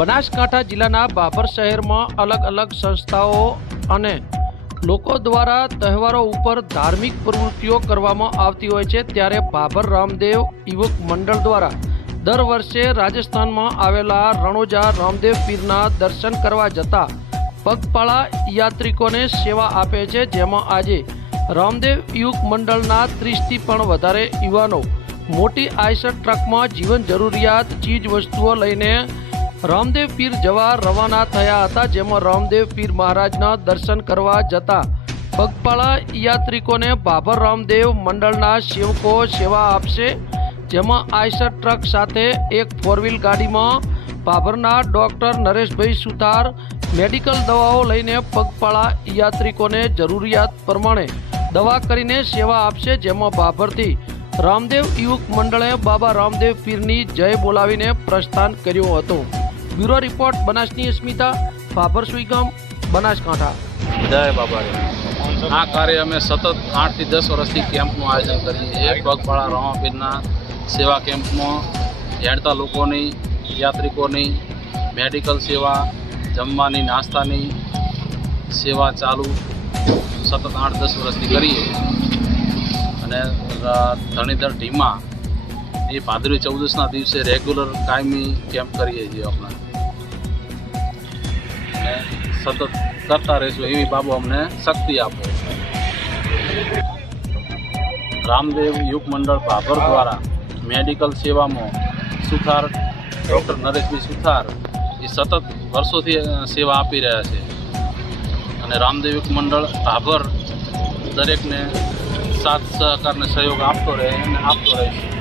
બનાસકાંઠા જિલ્લાના બાબર શહેરમાં અલગ અલગ સંસ્થાઓ અને લોકો દ્વારા તહેવારો ઉપર ધાર્મિક પ્રવૃત્તિઓ કરવામાં આવતી હોય છે, ત્યારે બાબર રામદેવ યુવક મંડળ દ્વારા દર વર્ષે રાજસ્થાનમાં આવેલા રણોજા રામદેવ પીરના દર્શન કરવા જતા પગપાળા યાત્રિકોને સેવા આપે છે, જેમાં આજે રામદેવ યુવક મંડળના ત્રીસથી પણ વધારે યુવાનો મોટી આયસર ટ્રકમાં જીવન જરૂરિયાત ચીજ વસ્તુઓ લઈને રામદેવ પીર જવા રવાના થયા હતા, જેમાં રામદેવ પીર મહારાજના દર્શન કરવા જતા પગપાળા યાત્રિકોને બાબર રામદેવ મંડળના સેવકો સેવા આપશે, જેમાં આઈસર ટ્રક સાથે એક ફોર વ્હીલ ગાડીમાં બાબરના ડૉક્ટર નરેશભાઈ સુથાર મેડિકલ દવાઓ લઈને પગપાળા યાત્રિકોને જરૂરિયાત પ્રમાણે દવા કરીને સેવા આપશે, જેમાં બાબરથી રામદેવ યુવક મંડળે બાબા રામદેવ પીરની જય બોલાવીને પ્રસ્થાન કર્યું હતું. બ્યુરો રિપોર્ટ બનાસની અસ્મિતા ફાભર સુઈગામ બનાસકાંઠા જય બાબા આ કાર્ય અમે સતત આઠથી દસ વર્ષથી કેમ્પનું આયોજન કરીએ છીએ. પગપાળા રામાપીરના સેવા કેમ્પમાં હેડતા લોકોની, યાત્રિકોની, મેડિકલ સેવા, જમવાની, નાસ્તાની સેવા ચાલુ સતત આઠ દસ વર્ષથી કરીએ અને ધણીધર ઢીમા એ ભાદરવી ચૌદસના દિવસે રેગ્યુલર કાયમી કેમ્પ કરીએ છીએ આપણે. અને સતત કરતા રહીશું એવી બાબુ અમને શક્તિ આપો રામદેવ યુગ મંડળ ભાભર દ્વારા મેડિકલ સેવામાં સુથાર, ડૉક્ટર નરેશભાઈ સુથાર એ સતત વર્ષોથી સેવા આપી રહ્યા છે. અને રામદેવ યુગ મંડળ ભાભર દરેકને સાથ, સહકારને સહયોગ આપતો રહે અને આપતો રહે છે.